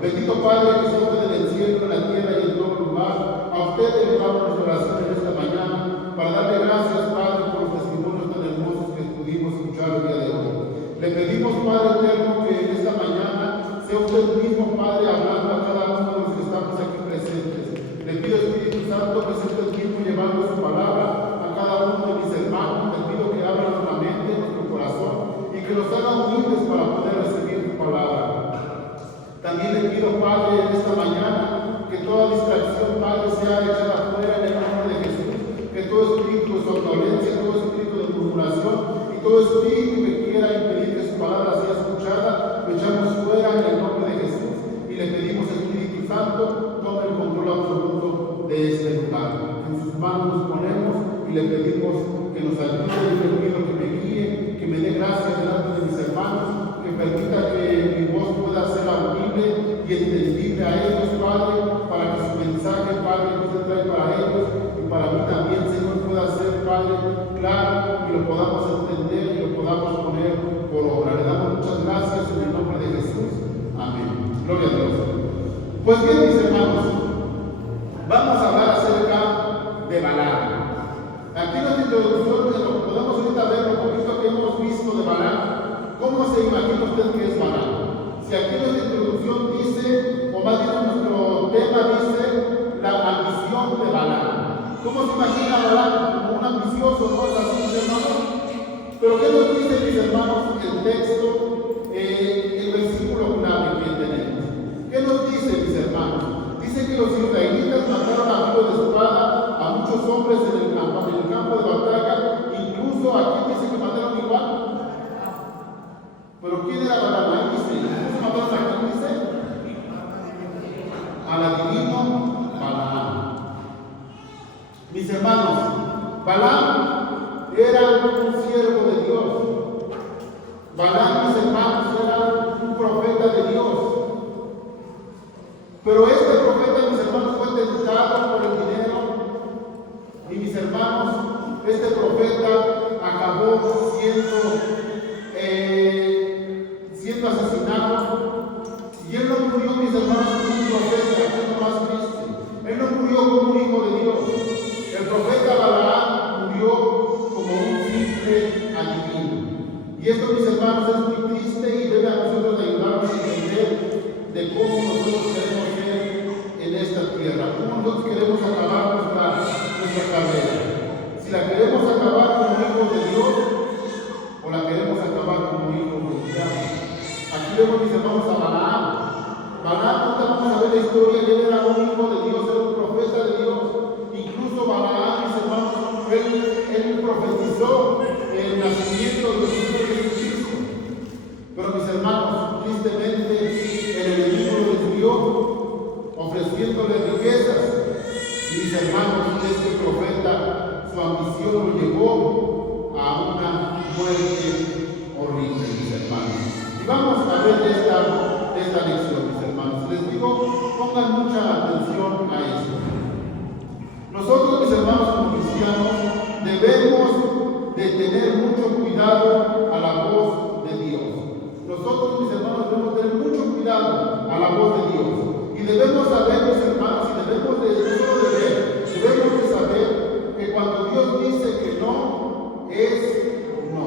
Bendito Padre que sos en el cielo, en la tierra y en todo lugar, a usted elevamos nuestra oración en esta mañana para darle gracias, Padre, por los testimonios tan hermosos que pudimos escuchar el día de hoy. Le pedimos, Padre eterno, que en esta mañana sea usted mismo, Padre, hablando a cada uno de los que estamos aquí presentes. Le pido, Espíritu Santo, que sea usted mismo llevando su palabra a cada uno de mis hermanos. Le pido que abra nuestra mente, nuestro corazón y que los haga humildes para poder recibir tu palabra. También le pido, Padre, en esta mañana, que toda distracción, Padre, sea echada fuera en el nombre de Jesús. Que todo espíritu de somnolencia, todo espíritu de murmuración y todo espíritu que quiera impedir que su palabra sea escuchada, lo echamos fuera en el nombre de Jesús. Y le pedimos, Espíritu Santo, tome el control absoluto de este lugar. En sus manos nos ponemos y le pedimos que nos ayude. Y le pido que me guíe, que me dé gracia delante de mis hermanos, que permita que mi voz pueda ser audible y entendible a ellos, Padre, para que su mensaje, Padre, que usted trae para ellos y para mí también, Señor, pueda ser, Padre, claro y lo podamos entender y lo podamos poner por obra. Le damos muchas gracias en el nombre de Jesús. Amén. Gloria a Dios. Pues bien, mis hermanos, vamos a hablar acerca de Balaam. Aquí en nuestra introducción podemos ahorita ver un poquito que hemos visto de Balaam. ¿Cómo se imagina usted que es Balaam? Si aquí en nuestra introducción dice, o más bien nuestro tema dice, la ambición de Balaam. ¿Cómo se imagina Balaam? Como un ambicioso, ¿no? Es así, mis hermanos. Pero ¿qué nos dice, mis hermanos, el texto, el versículo clave que tenemos? ¿Qué nos dice, mis hermanos? Dice que los israelitas mataron a filo de espada a muchos hombres en el campo de batalla. Incluso aquí dice que mataron igual. Pero ¿quién era Balaam? Ahí dice, ¿cómo mataron a quién dice? Al adivino Balaam. Mis hermanos, Balaam era un siervo de Dios. Balaam, mis hermanos, era un profeta de Dios. Pero este profeta, mis hermanos, fue tentado por el dinero. Y mis hermanos, este profeta acabó siendo asesinado. Y él no murió, mis hermanos, como un profeta, que es lo más triste. Él no murió como un hijo de Dios. El profeta Balaam murió como un simple adivino. Y esto, mis hermanos, es muy triste y debe a nosotros ayudarnos a entender de cómo nosotros queremos ser en esta tierra, cómo nosotros queremos acabar nuestra carrera. Si la queremos acabar como hijos de Dios o la queremos acabar como hijos del diablo. Aquí vemos, mis hermanos, a Balaam. Balaam, vamos a ver la historia, él era un hijo de Dios, era un profeta de Dios. Incluso Balaam, mis hermanos, él profetizó el nacimiento de los hijos de Jesucristo. Pero, mis hermanos, tristemente, el enemigo lo desvió, ofreciéndole riquezas. Y, mis hermanos, este profeta, su ambición lo llevó a una muerte horrible, mis hermanos. Y vamos a ver esta lección, mis hermanos. Les digo, pongan mucha atención a esto. Nosotros, mis hermanos, como cristianos, debemos de tener mucho cuidado a la voz de Dios. Nosotros, mis hermanos, debemos tener mucho cuidado a la voz de Dios. Y debemos saber, mis hermanos, y debemos de saber que cuando Dios dice que no, es no.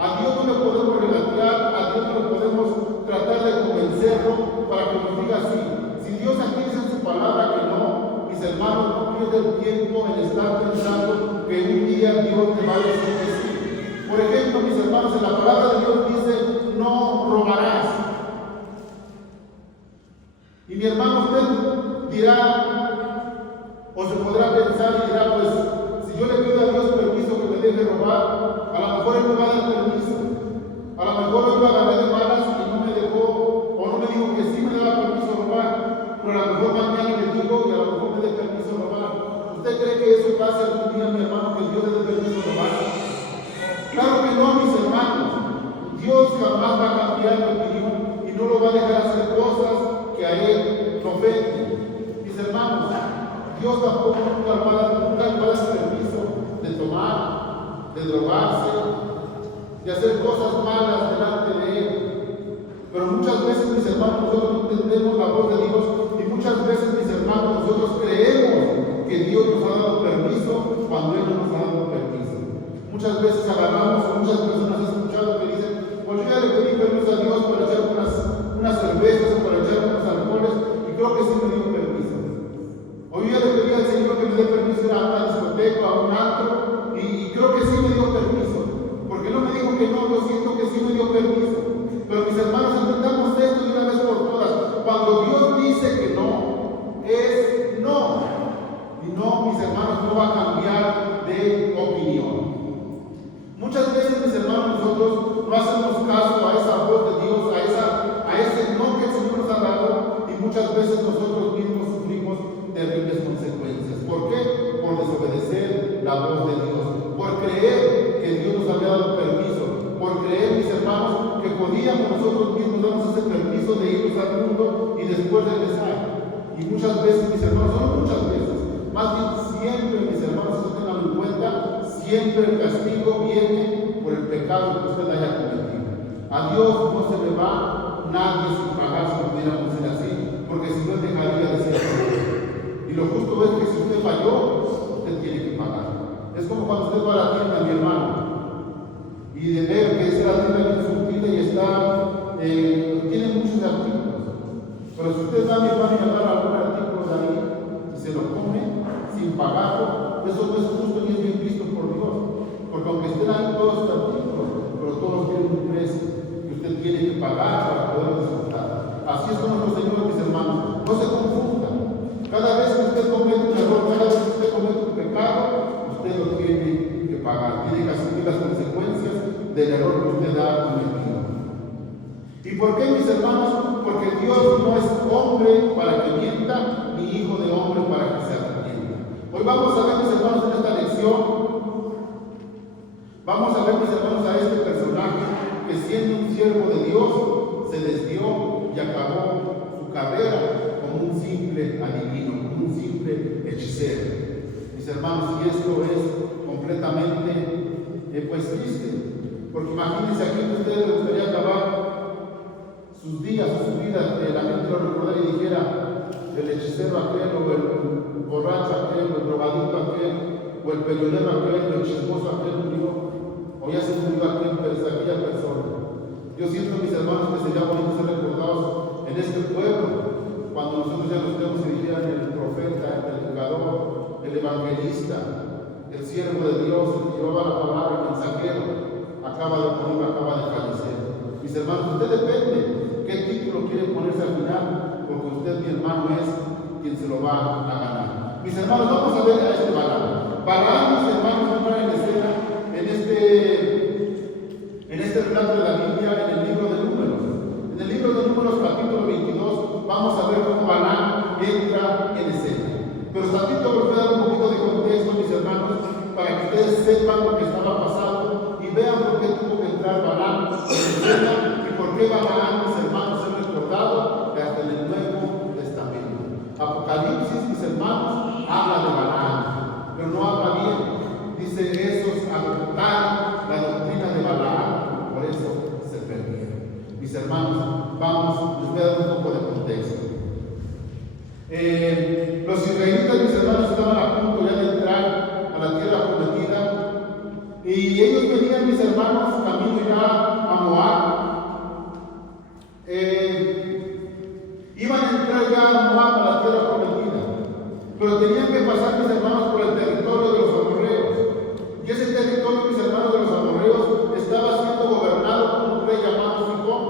A Dios no le podemos regatear, a Dios no le podemos tratar de convencerlo para que nos diga sí. Si Dios aquí dice en su palabra que no, mis hermanos, no pierden tiempo en estar pensando que un día Dios te va a decir que sí. Por ejemplo, mis hermanos, en la palabra de Dios dice, no robarás. Y mi hermano, usted dirá, o se podrá pensar y dirá, pues, si yo le pido a Dios permiso que me deje robar, a lo mejor Él me va a dar permiso. A lo mejor hoy lo agarré de malas y no me dejó, o no me dijo que sí me daba permiso robar, pero a lo mejor mañana le digo y a lo mejor me dé permiso robar. ¿Usted cree que eso pase algún día, mi hermano, que Dios le dé permiso robar? Claro que no, mis hermanos. Dios jamás va a cambiar de opinión y no lo va a dejar hacer cosas que a Él no ofenden. Mis hermanos, Dios tampoco nunca va a dar permiso de tomar, de drogarse, de hacer cosas malas delante de Él. Pero Pero muchas veces, mis hermanos, nosotros no entendemos la voz de Dios y muchas veces, mis hermanos, nosotros creemos que Dios nos ha dado permiso cuando Él no nos ha dado permiso. Muchas veces agarramos, o muchas personas han escuchado que dicen, pues yo ya le pedí permiso a Dios para echar unas cervezas o para echar unos alcoholes y creo que sí me dio permiso. O yo ya le pedí al Señor que me dé permiso a ir a una discoteca, a un antro y creo que sí me dio permiso. Porque no me dijo que no, yo siento que sí me dio permiso. Pero mis hermanos, entendamos esto de una vez por todas. Cuando Dios dice que no, es no. Y no, mis hermanos, no va a cambiar de opinión. Muchas veces, mis hermanos, nosotros no hacemos caso a esa voz de Dios, a ese no que el Señor nos ha dado, y muchas veces nosotros mismos sufrimos terribles consecuencias. ¿Por qué? Por desobedecer la voz de Dios, por creer que Dios nos había dado permiso, por creer, mis hermanos, que podíamos nosotros mismos darnos ese permiso de irnos al mundo y después regresar. Y muchas veces, mis hermanos, no muchas veces, más bien siempre, mis hermanos, eso tengan en cuenta, siempre el castigo viene por el pecado que usted haya cometido. A Dios no se le va nadie sin pagar, si pudiéramos decir así, porque si no dejaría de ser Dios. Y lo justo es que si usted falló, usted tiene que pagar. Es como cuando usted va a la tienda, mi hermano, y de ver que es la tienda bien surtida y está, tiene muchos artículos. Pero si usted da, mi hermano, y agarra algún artículo de ahí y se lo come sin pagarlo, eso no es justo ni es bien visto por Dios. Porque aunque estén ahí todos los artículos, pero todos tienen un precio que usted tiene que pagar para poder disfrutar. Así es como nuestro Señor, mis hermanos. No se confunda. Cada vez que usted comete un error, cada vez que usted comete un pecado, usted lo tiene que pagar. Tiene que asumir las consecuencias del error que usted ha cometido. ¿Y por qué, mis hermanos? Porque Dios no es hombre para que mienta, ni hijo de hombre para que se arrepienta. Hoy vamos a ver, mis hermanos, en esta lección, vamos a ver, mis hermanos, a este personaje que siendo un siervo de Dios, se desvió y acabó su carrera como un simple adivino, como un simple hechicero. Mis hermanos, y esto es completamente pues triste, porque imagínense aquí que a ustedes les gustaría acabar sus días o su vida, que la gente lo recordara y dijera, el hechicero aquel, o el borracho aquel, o el drogadicto aquel, o el peleonero aquel, o el chismoso aquel murió, o ya se murió aquella persona. Yo siento, mis hermanos, que sería bonito ser recordados en este pueblo, cuando nosotros ya nos tenemos que dijeran el profeta, el educador, el evangelista, el siervo de Dios, el que llevaba la palabra, el mensajero, acaba de morir, acaba de fallecer. Mis hermanos, usted depende qué título quiere ponerse al final, porque usted, mi hermano, es quien se lo va a ganar. Mis hermanos, vamos a ver a este Balaam. Balaam, mis hermanos, entra en escena en este relato de la Biblia, en el libro de Números. En el libro de Números, capítulo 22, vamos a ver cómo Balaam entra en escena. Pero tantito les voy a dar un poquito de contexto, mis hermanos, para que ustedes sepan lo que estaba pasando y vean por qué tuvo que entrar Balaam en escena y por qué Balaam, mis hermanos, es recordado hasta en el Nuevo Testamento. Apocalipsis, mis hermanos, habla de Balaam, pero no habla bien. Dice, esos adoptaron la doctrina de Balaam, por eso se perdieron. Mis hermanos, vamos, les voy a dar un poco de contexto. Los israelitas, mis hermanos, estaban a punto ya de entrar a la tierra prometida y ellos venían, mis hermanos, camino ya a Moab. Iban a entrar ya a Moab, a la tierra prometida, pero tenían que pasar, mis hermanos, por el territorio de los amorreos. Y ese territorio, mis hermanos, de los amorreos estaba siendo gobernado por un rey llamado Sihón.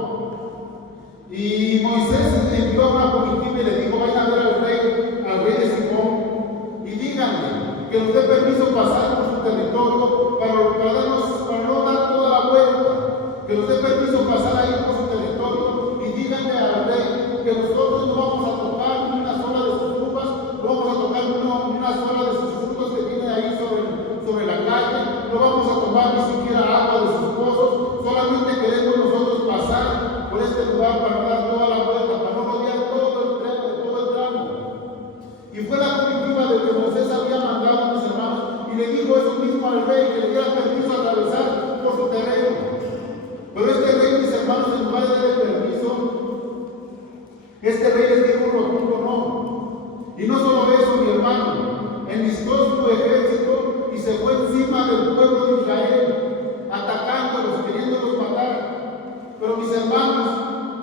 Y Moisés envió a una comitiva y le dijo, vayan a ver al rey de Sihón, y díganle que nos dé permiso pasar por su territorio para no dar toda la vuelta, que nos dé permiso pasar ahí por su territorio, y díganle al rey que nosotros no vamos a tocar ni una sola de sus uvas, no vamos a tocar ni una sola de sus frutos que tiene ahí sobre la calle, no vamos a tomar ni siquiera agua de sus pozos, solamente queremos nosotros pasar por este lugar para dar toda la vuelta, para no rodear todo el tramo. Y fue la comitiva de que Moisés había mandado, mis hermanos, y le dijo eso mismo al rey, que le diera permiso a atravesar por su terreno. Pero este rey, mis hermanos, en lugar de darle permiso, Este rey les dijo un rotundo no. Y no solo eso, mi hermano, enlistó su ejército y se fue encima del pueblo de Israel, atacándolos, queriéndolos matar. Pero mis hermanos,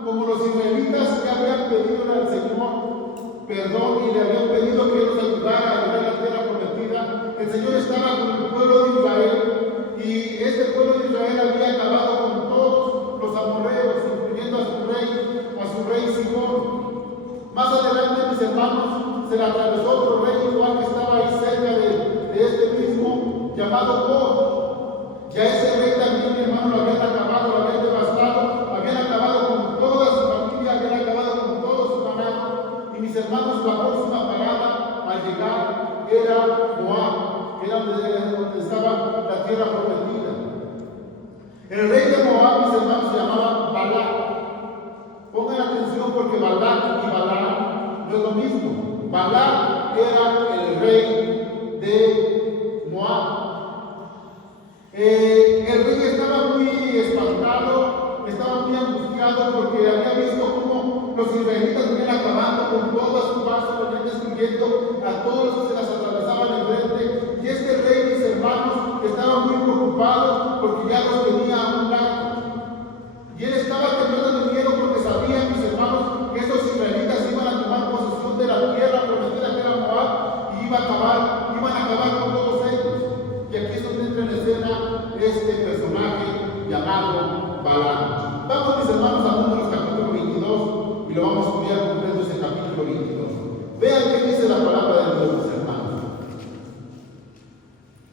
como los israelitas ya habían pedido al Señor perdón y le habían pedido que los ayudara a llegar a la tierra prometida, el Señor estaba con el pueblo de Israel, y este pueblo de Israel había acabado con todos los amorreos, incluyendo a su rey Sihón. Más adelante, mis hermanos, se le atravesó otro rey igual que estaba ahí cerca de este mismo, llamado God. Ya ese rey también, mi hermano, lo habían acabado, lo habían devastado, habían acabado con toda su familia, habían acabado con todo su ganado. Y mis hermanos, la próxima parada al llegar era Moab, que era donde estaba la tierra prometida. El rey de Moab, mis hermanos, se llamaba Balac. Pongan atención porque Balac y Balaam no es lo mismo. Balac era el rey de Moab. El rey estaba muy espantado, estaba muy angustiado porque había visto cómo los israelitas venían acabando con toda su paso, venían destruyendo a todos los que se las atravesaban enfrente. Y este rey, mis hermanos, estaba muy preocupado porque ya los tenía a un lado. Y él estaba temblando de miedo porque sabía, mis hermanos, que esos israelitas iban a tomar posesión de la tierra prometida que era Moab y iban a acabar con todos ellos. Y aquí es donde entra en escena este personaje llamado Balaam. Vamos, mis hermanos, a Números capítulo 22 y lo vamos a estudiar completo ese capítulo 22. Vean qué dice la palabra de Dios, mis hermanos.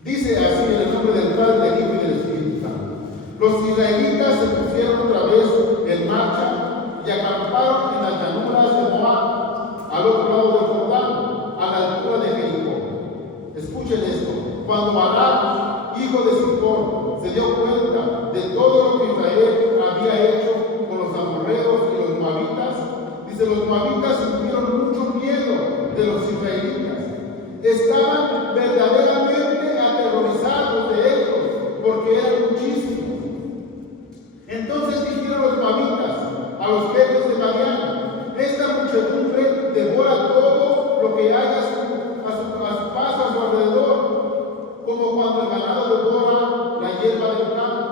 Dice así en el nombre del Padre, del Hijo y del Espíritu Santo. Los israelitas se pusieron otra vez en marcha y acamparon en las llanuras de Moab, al otro lado del Jordán, a la altura de Jericó. Escuchen esto. Cuando Balac, hijo de Zippor, se dio cuenta de todo lo que Israel había hecho con los amorreos y los moabitas, dice, los moabitas sintieron mucho miedo de los israelitas. Estaban verdaderamente aterrorizados de ellos, porque eran muchísimos. Entonces dijeron los moabitas a los jefes de Madián: esta muchedumbre devora todo lo que haya a su paso, a su alrededor, como cuando el ganado devora la hierba del campo.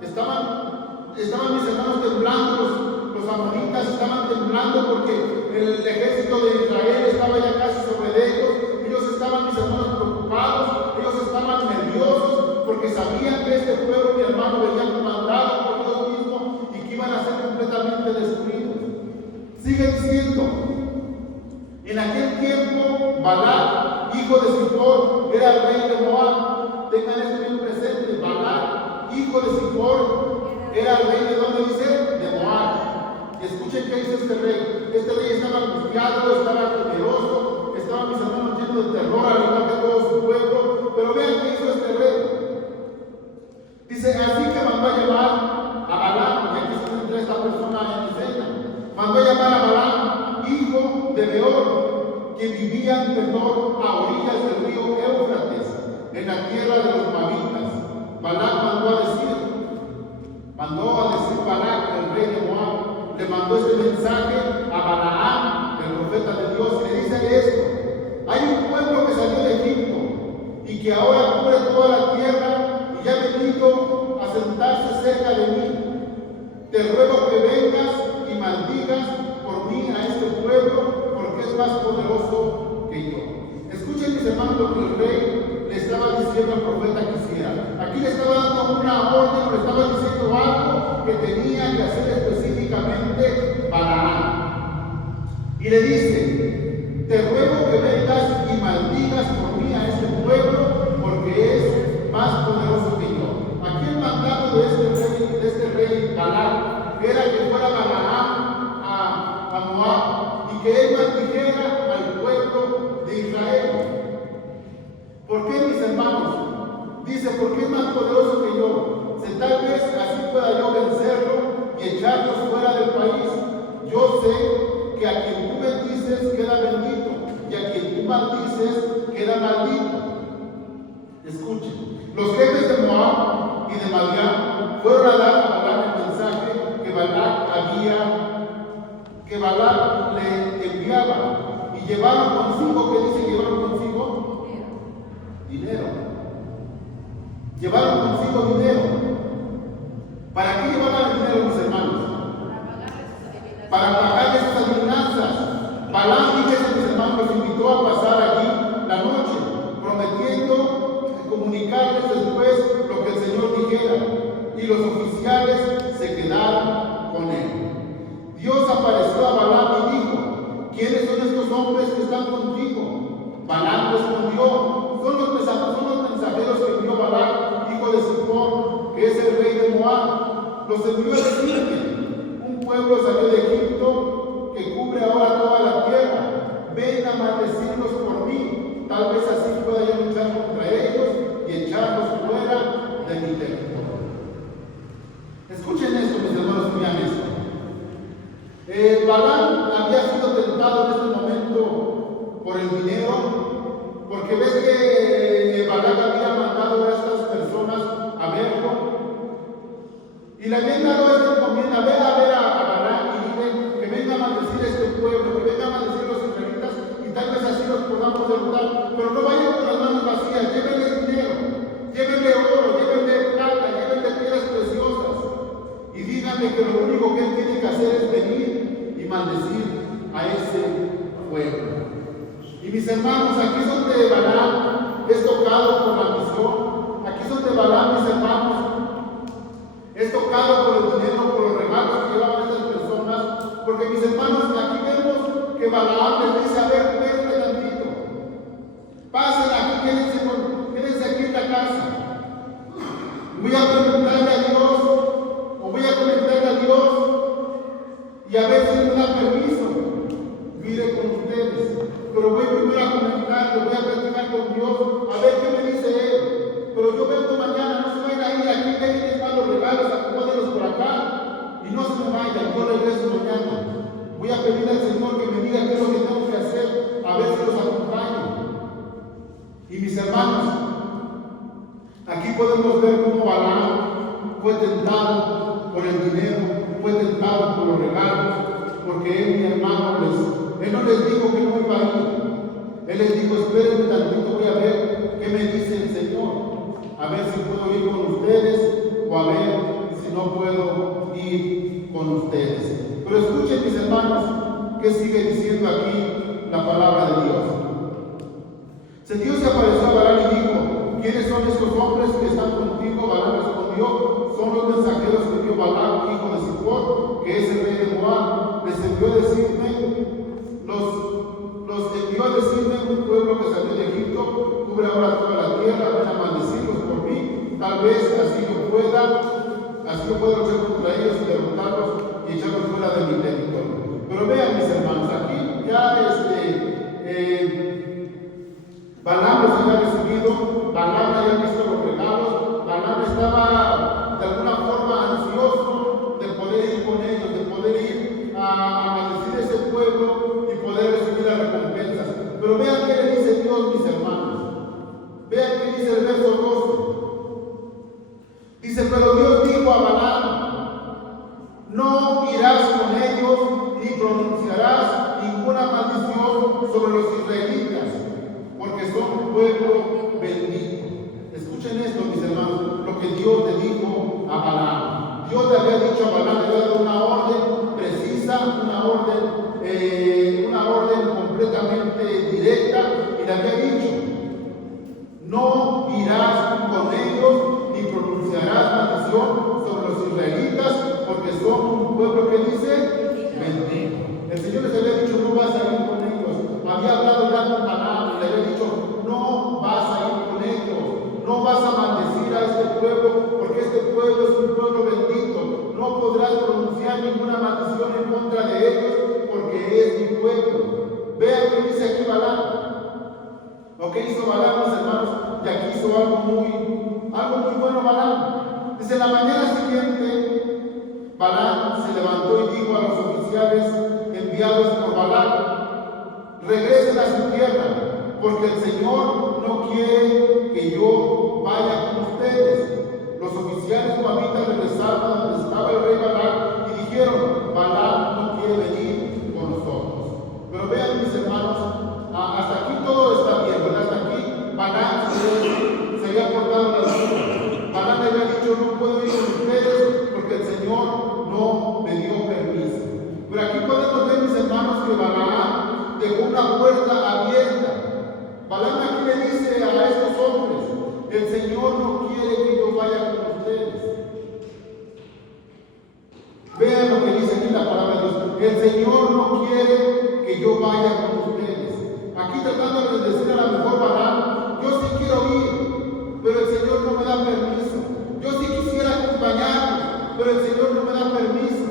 Estaban mis hermanos temblando, los amonitas estaban temblando porque el ejército de Israel estaba ya casi sobre ellos. Ellos estaban, mis hermanos, preocupados, ellos estaban nerviosos porque sabían que este pueblo, mi hermano, venía comandado por Dios mismo y que iban a ser completamente destruidos. Sigue diciendo: en aquel tiempo Balac, hijo de Zippor, era el rey de Moab. Tengan esto bien presente. Balac, hijo de Zippor, era el rey de ¿dónde dice? De Moab. Y escuchen qué dice este rey. Este rey estaba angustiado, estaba temeroso, estaba, mis hermanos, lleno de terror, al igual que todo su pueblo. Pero vean qué hizo este rey. Dice: así que mandó a llamar a Balaam, y aquí se encuentra esta persona en escena. Mandó a llamar a Balaam, hijo de Beor, que vivía en Petor, a orillas del río Éufrates, en la tierra de los moabitas. Balac mandó a decir Balac, el rey de Moab, le mandó este mensaje a Balaam, el profeta de Dios, y le dice esto: hay un pueblo que salió de Egipto y que ahora cubre toda la tierra y ya ha venido a sentarse cerca de mí. Te ruego que vengas y maldigas por mí a este pueblo, porque es más poderoso que yo. Escuchen, mis hermanos, lo que el rey le estaba diciendo al profeta que hiciera. Aquí le estaba dando una orden, le estaba diciendo algo que tenía que hacer específicamente Balaam. Y le dice: te ruego que vengas y maldigas por mí a este pueblo, porque es más poderoso que yo. Aquí el mandato de este rey Balac era que fuera Balaam a Moab y que él maldijera al pueblo de Israel. ¿Por qué, mis hermanos? Dice: porque es más poderoso que yo. Si tal vez así pueda yo vencerlo y echarlos fuera del país. Yo sé que a quien tú bendices queda bendito, y a quien tú maldices queda maldito. Escuchen, los jefes de Moab y de Madián fueron a dar a Balac el mensaje que Balac enviaba. Y llevaron consigo, ¿qué dice? Llevaron consigo dinero. Llevaron consigo dinero. ¿Para qué llevaban el dinero, mis hermanos? Para pagar esas adivinanzas. Balaam, fíjense, mis hermanos, los invitó a pasar allí la noche, prometiendo comunicarles después lo que el Señor dijera. Y los oficiales se quedaron con él. Dios apareció a Balaam y dijo: ¿quiénes son estos hombres que están contigo? Balaam respondió: son los mensajeros que envió Balac, hijo de Zippor, que es el rey de Moab. Los envió a decirme: un pueblo salió de Egipto que cubre ahora toda la tierra. Ven a maldecirlos por mí. Tal vez así pueda yo luchar contra ellos y echarlos fuera de mi territorio. Escuchen esto, mis hermanos, vean esto. Balaam había sido tentado en este momento por el dinero, porque ves que Balac había mandado a estas personas a verlo y le habían dado esta encomienda: ve a ver a Balac y dile que venga a maldecir a este pueblo, que venga a maldecir a los israelitas y tal vez así los podamos derrotar, pero no vayan con las manos vacías. Llévenle dinero, llévenle oro, llévenle plata, llévenle piedras preciosas y díganle que lo único que él tiene que hacer es venir y maldecir a ese pueblo. Y mis hermanos, aquí es donde Balaam es tocado por la misión. Aquí es donde Balaam, mis hermanos, es tocado por el dinero, por los regalos que llevaban estas personas. Porque, mis hermanos, aquí vemos que Balaam les dice: a ver, espérenme tantito, pasen aquí, quédense aquí en la casa. Voy a preguntarle a Dios, o voy a comentarle a Dios, y a ver si me da permiso. Mire con ustedes, pero voy primero a comentarle, voy a platicar con Dios, a ver qué me dice Él. Pero yo vengo mañana, no se vayan a ir, aquí están los regalos, acomódenlos por acá, y no se me vayan, yo regreso mañana. Voy a pedir al Señor que me diga qué es lo que tengo que hacer, a ver si los acompaño. Y mis hermanos, aquí podemos ver cómo Balaam fue tentado por el dinero, fue tentado por los regalos, porque él, mi hermano, él no les dijo que no iba a ir. Él les dijo: espérenme tantito, voy a ver qué me dice el Señor, a ver si puedo ir con ustedes o a ver si no puedo ir con ustedes. Pero escuchen, mis hermanos, qué sigue diciendo aquí la palabra de Dios. Si Dios se apareció a Balaam y dijo: ¿quiénes son estos hombres que están contigo? Balaam respondió: son los mensajeros que envió Balac, hijo de Zippor, que es el rey de Moab. Les envió a decirme, los envió a decirme: un pueblo que salió de Egipto cubre ahora toda la tierra. Ven a maldecirlos por mí. Tal vez así yo pueda luchar contra ellos y derrotarlos y echarlos fuera de mi territorio. Pero vean, mis hermanos, aquí ya Balaam los había recibido, Balaam había visto los regalos, Balaam estaba de alguna forma ansioso de poder ir con ellos, de poder ir a maldecir ese pueblo y poder recibir las recompensas. Pero vean qué le dice Dios, mis hermanos. Vean qué dice el verso 12. Dice: pero Dios dijo a Balaam: no irás con ellos ni pronunciarás ninguna maldición sobre los israelitas, porque son un pueblo bendito. Escuchen esto, mis hermanos, lo que Dios le dijo a Balaam. Dios le había dicho a Balaam, le había dado una orden precisa, una orden completamente directa, y le había dicho: no irás con ellos ni pronunciarás maldición sobre los israelitas, porque son un pueblo que dice bendito. El Señor les había dicho: no vas a ir con ellos. Había hablado ya con Balaam y le había dicho: no vas a ir con ellos, no vas a maldecir a este pueblo, porque este pueblo es un pueblo bendito. No podrás pronunciar ninguna maldición en contra de ellos, porque es mi pueblo. Vean qué dice aquí Balaam. Lo que hizo Balaam, mis hermanos, y aquí hizo algo muy bueno Balaam. Desde la mañana siguiente, Balaam se levantó y dijo a los oficiales enviados por Balac: regresen a su tierra, porque el Señor no quiere que yo vaya con ustedes. Los oficiales moabitas regresaron a donde estaba el rey Balac y dijeron: Balaam no quiere venir con nosotros. Pero vean yo vaya con ustedes. Aquí tratando de decir a la mejor Balaam, yo sí quiero ir, pero el Señor no me da permiso. Yo sí quisiera acompañarlos, pero el Señor no me da permiso.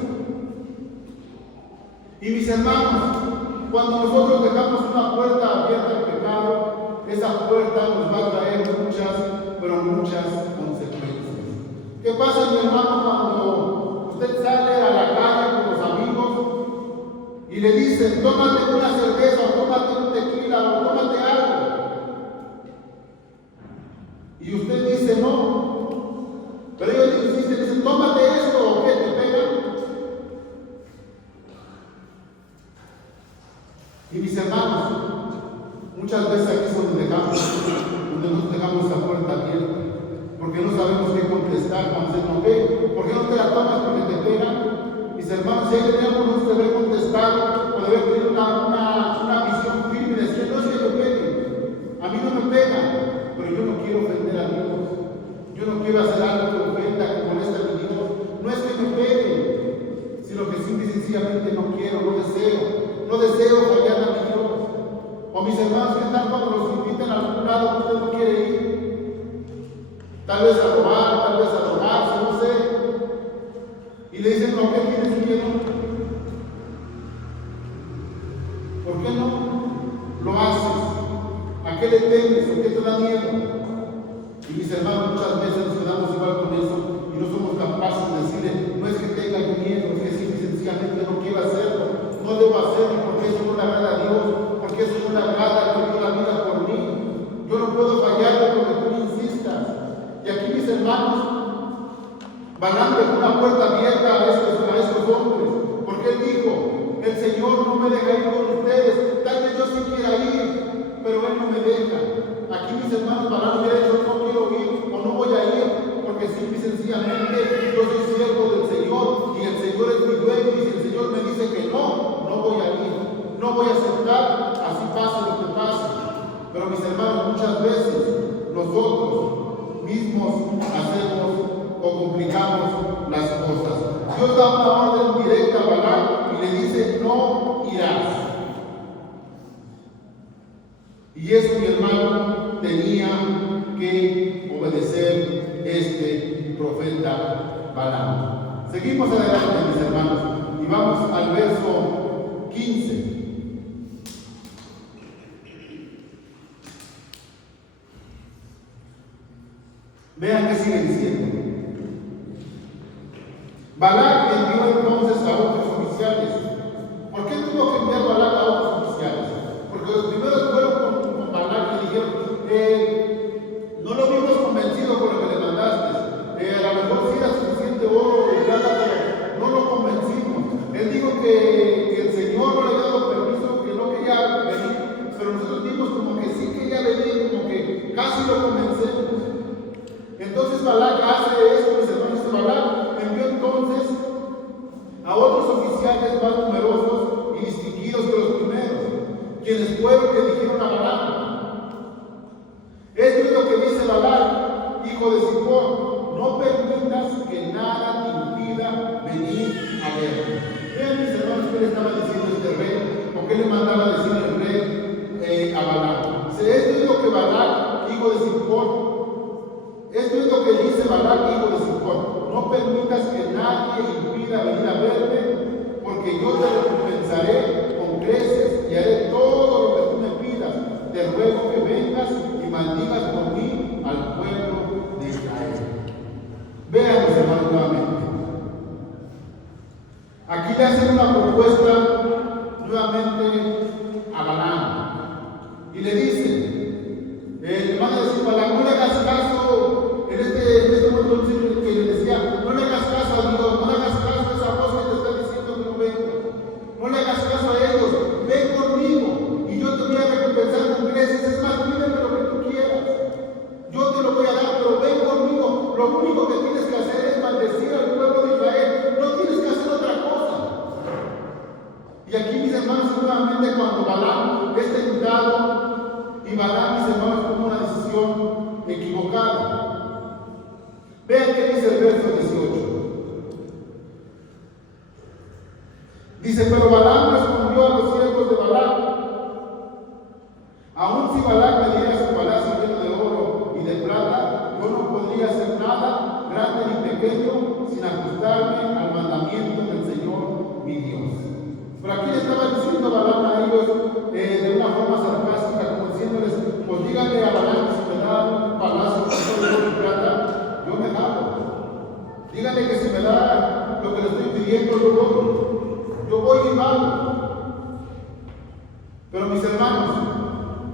Y mis hermanos, cuando nosotros dejamos una puerta abierta al pecado, esa puerta nos va a traer muchas consecuencias. ¿Qué pasa, mi hermano, cuando usted sale a la calle con los amigos y le dicen, tómate una cerveza, o tómate un tequila, o tómate algo? Y usted dice no, pero ellos dicen, tómate esto, o qué, te pegan. Y mis hermanos, muchas veces aquí es donde nos dejamos la puerta abierta, porque no sabemos qué contestar cuando se nos ve. ¿Por qué no te la tomas? Porque te pegan. Mis hermanos, si hay teníamos nosotros de haber contestado, o de haber tenido una visión firme, y decir, no es que me peguen, a mí no me pegan, pero yo no quiero ofender a Dios, yo no quiero hacer algo que ofenda, que moleste a mi Dios. No es que me peguen, sino que simple y sencillamente no quiero, no deseo fallar a mi Dios. O mis hermanos, ¿qué tal cuando los invitan a algún lado que usted no quiere ir? Tal vez a robar, tal vez a drogarse, no sé. Y le dicen, ¿por qué tienes miedo? ¿Por qué no lo haces? ¿A qué le temes? ¿A qué te da miedo? Y mis hermanos, muchas veces nos quedamos igual con eso y no somos capaces de decirle, no es que tenga miedo, es que simple y sencillamente no quiero hacerlo, no debo hacerlo porque eso no le agrada a Dios, porque eso no le agrada que dio la vida por mí. Yo no puedo fallarle porque tú me insistas. Y aquí, mis hermanos, Balaam dejó una puerta abierta a estos hombres, porque él dijo, el Señor no me deja ir con ustedes, tal vez yo sí quiera ir, pero él no me deja. Aquí, mis hermanos, Balaam hubiera dicho, no quiero ir o no voy a ir, porque simple y sencillamente yo soy siervo del Señor y el Señor es mi dueño, y si el Señor me dice que no, no voy a ir, no voy a aceptar, así pase lo que pase. Pero mis hermanos, muchas veces nosotros mismos hacemos o complicamos las cosas. Dios da una orden directa a Balaam y le dice, no irás. Y eso, mi hermano, tenía que obedecer este profeta Balaam. Seguimos adelante, mis hermanos, y vamos al verso 15. Vean qué sigue diciendo. Balac envió entonces a otros oficiales. ¿Por qué tuvo que enviar Balac a otros oficiales? Porque los primeros fueron con Balac y dijeron, no lo vimos convencido con lo que le mandaste. A lo mejor sí era suficiente oro y plata, pero no lo convencimos. Él dijo que el Señor no le había dado permiso, que no quería venir, pero nosotros vimos como que sí quería venir, como que casi lo convencemos. Entonces Balac hace esto, mis hermanos. Balac envió entonces a otros oficiales más numerosos y distinguidos que los primeros, quienes fueron y le dijeron a Balac, esto es lo que dice Balac, hijo de Zippor, no permitas que nada te impida venir a verme. Vean, mis hermanos, qué le estaba diciendo este rey, o qué le mandaba a decir el rey a Balac. Esto es lo que Balac, hijo de Zippor, esto es lo que dice Balac, hijo de Zippor, no permitas que nadie impida venir a verme, porque yo te recompensaré con creces y haré todo lo que tú me pidas. Te ruego que vengas y maldigas por mí al pueblo de Israel. Vean, mis hermanos, nuevamente. Aquí le hacen una propuesta nuevamente a Balaam y le dicen, le van a decir, Balaam, no le hagas caso en este momento que le decía, no le hagas caso a Dios, no le hagas caso a esa voz que te está diciendo que no venga, no le hagas caso a ellos, ven conmigo y yo te voy a recompensar con creces. Es más, pídeme lo que tú quieras, yo te lo voy a dar, pero ven conmigo. Lo único que tienes que hacer es maldecir al pueblo de Israel, no tienes que hacer otra cosa. Y aquí, mis hermanos, nuevamente cuando Balaam es tentado, y Balaam, mis hermanos, toma una decisión equivocada. Vean qué dice el verso 18. Dice, pero Balaam respondió respondió a los siervos de Balac: aun si Balac me diera su palacio lleno de oro y de plata, yo no podría hacer nada, grande ni pequeño, sin ajustarme al mandamiento del Señor mi Dios. Pero aquí le estaba diciendo Balac a ellos de una forma sarcástica, como diciéndoles: pues díganle a Balac que si me da un palacio lleno de oro y plata, yo me jalo. Díganle que si me da lo que le estoy pidiendo, yo voy y hago. Pero mis hermanos,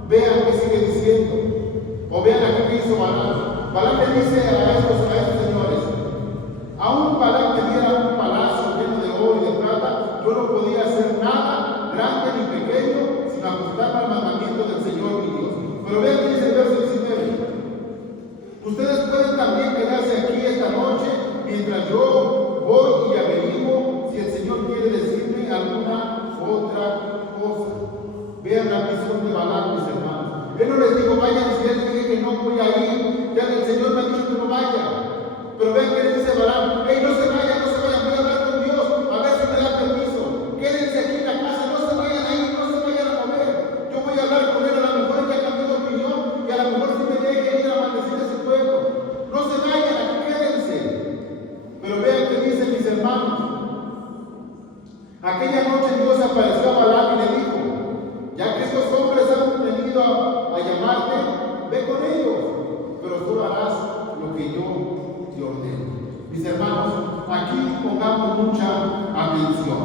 vean qué sigue diciendo, o vean aquí que hizo Balac. Balac le dice a estos señores: aún Balac me diera un palacio lleno de oro y de plata, yo no podía hacer nada, grande ni pequeño, sin ajustarme al mandamiento del Señor mi Dios. Pero vean que dice el verso 19: ustedes pueden también quedarse aquí esta noche, mientras yo voy y averiguo si el Señor quiere decirme alguna otra cosa. Vean la visión de Balac, mis hermanos. Él no les dijo: vayan, si les dije que no voy a ir, ya que el Señor me ha dicho que no vaya. Pero vean que les dice Balac: hey, no se vayan, voy a hablar con Dios, a ver si me da permiso. Quédense aquí en la casa, no se vayan a ir, no se vayan a mover. Yo voy a hablar con él, a lo mejor ya cambió de opinión, y a lo mejor si me deje ir a maldecir a ese pueblo. No se vayan, aquí quédense. Pero vean que dice, mis hermanos, aquella noche Dios apareció a Balac y le dijo: ya que estos hombres han venido a llamarte, ve con ellos, pero tú harás lo que yo te ordeno. Mis hermanos, aquí pongamos mucha atención.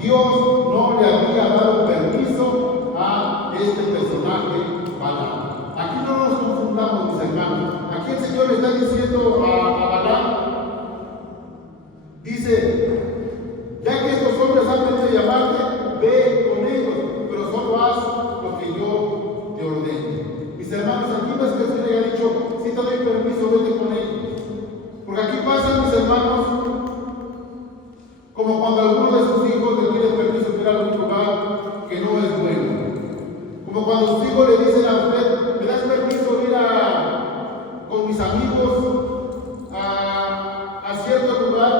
Dios no le había dado permiso a este personaje Balac. Aquí no nos confundamos, mis hermanos. Aquí el Señor le está diciendo a Balac, dice: ya que estos hombres han venido a llamarte, ve con ellos, pero solo haz lo que yo te ordene. Mis hermanos, aquí no es que el Señor haya dicho: si te doy permiso, vete con ellos. Porque aquí pasa, mis hermanos, como cuando alguno de sus hijos le pide permiso de ir a algún lugar que no es bueno. Como cuando sus hijos le dicen a usted: ¿me das permiso de ir con mis amigos a cierto lugar?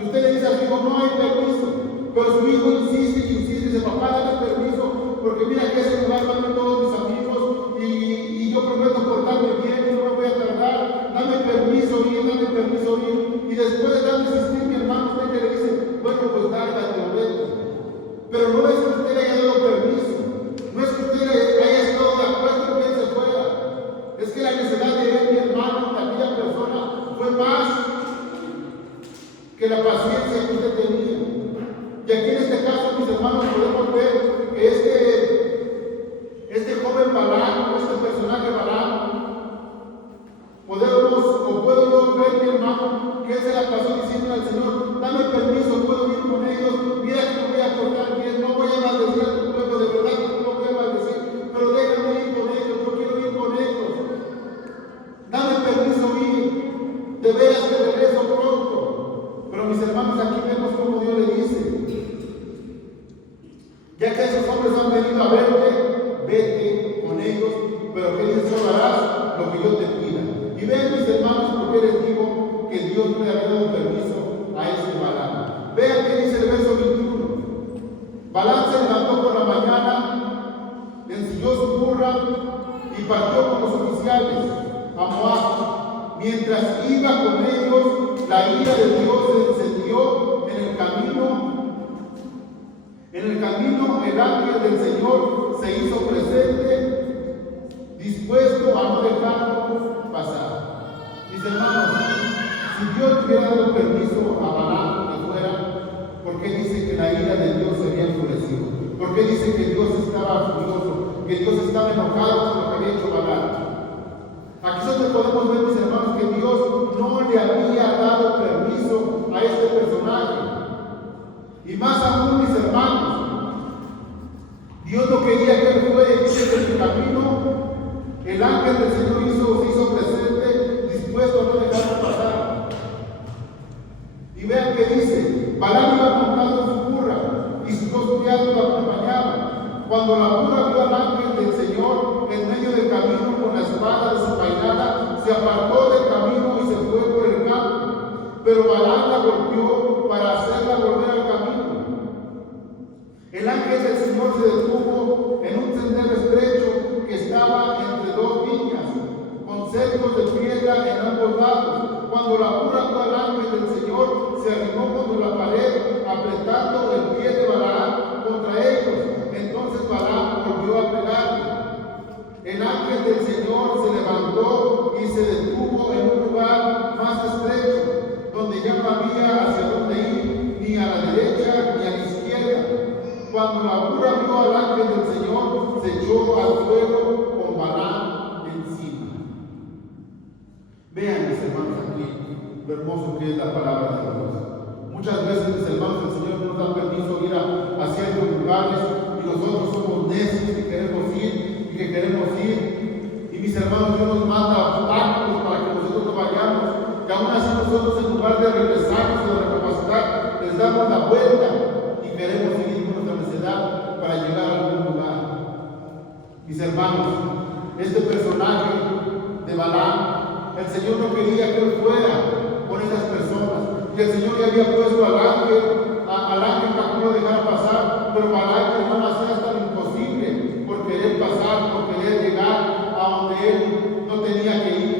Y usted le dice a su hijo: no hay permiso. Pero su hijo insiste y insiste y dice: papá, dame permiso, porque mira que ese lugar van todos mis amigos y yo prometo portarme bien y no me voy a tardar. Dame permiso ir. Y después de tanto insistir, mi hermano, usted que le dice: bueno, pues tárgate o vete. Pero no es que usted le haya dado permiso, no es que usted haya estado de acuerdo en que él se fuera. Es que la necesidad de él, mi hermano, de aquella persona, fue más que la paciencia que usted tenía. Y aquí en este caso, mis hermanos, podemos ver que este joven Balac, este personaje Balac, puedo yo ver, mi hermano, que él se la pasó diciendo al Señor: dame permiso, puedo ir con ellos, mira que me voy a portar bien, no voy a maldecir a tu pueblo, de verdad que no voy a maldecir, pero déjame ir con ellos, yo quiero ir con ellos. Dame permiso ir, de veras que regreso pronto. Pero mis hermanos, aquí vemos como Dios le dice: ya que esos hombres han venido a verte, vete con ellos, pero que dices: solo harás lo que yo te pida. Y vean, mis hermanos, por qué les digo que Dios no le había dado permiso a este Balac. Vean qué dice el verso 21. Balac se levantó por la mañana, ensilló su burra y partió con los oficiales a Moab. Mientras iba con ellos, la ira de Dios se encendió en el camino. En el camino, el ángel del Señor se hizo presente, dispuesto a no dejarlo pasar. Mis hermanos, si Dios hubiera dado permiso a Balac que fuera, ¿por qué dice que la ira de Dios se había enfurecido? ¿Por qué dice que Dios estaba furioso, que Dios estaba enojado con lo que había hecho Balac? Aquí es donde podemos ver, mis hermanos, que Dios no le había dado permiso a este personaje. Y más aún, mis hermanos, Dios no quería que él fuera en su camino. El ángel del Señor se hizo presente, dispuesto a no dejarlo pasar. Y vean que dice: Balac iba montado en su burra y sus dos criados lo acompañaban. Cuando la burra vio al ángel del Señor en medio del camino con la espada desenvainada, se apartó del camino y se fue por el campo. Pero Balac la golpeó para hacerla volver al camino. El ángel piedra en ambos lados. Cuando la burra vio al ángel del Señor, se arrimó contra la pared, apretando el pie de Balaam contra ellos. Entonces Balaam volvió a pegarle. El ángel del Señor se levantó y se detuvo en un lugar más estrecho, donde ya no había hacia dónde ir, ni a la derecha ni a la izquierda. Cuando la burra vio al ángel del Señor, se echó al suelo con Balaam encima. Vean, mis hermanos, aquí lo hermoso que es la palabra de Dios. Muchas veces, mis hermanos, el Señor nos da permiso ir a ciertos lugares y nosotros somos necios y queremos ir. Y mis hermanos, Dios nos manda obstáculos para que nosotros no vayamos, que aún así nosotros, en lugar de regresarnos o de recapacitar, les damos la vuelta y queremos seguir con nuestra necedad para llegar a algún lugar. Mis hermanos, este personaje de Balaam, el Señor no quería que él fuera con esas personas, y el Señor le había puesto al ángel para que no lo dejara pasar, pero Balaam, hermano, hacía hasta lo imposible por querer pasar, por querer llegar a donde él no tenía que ir.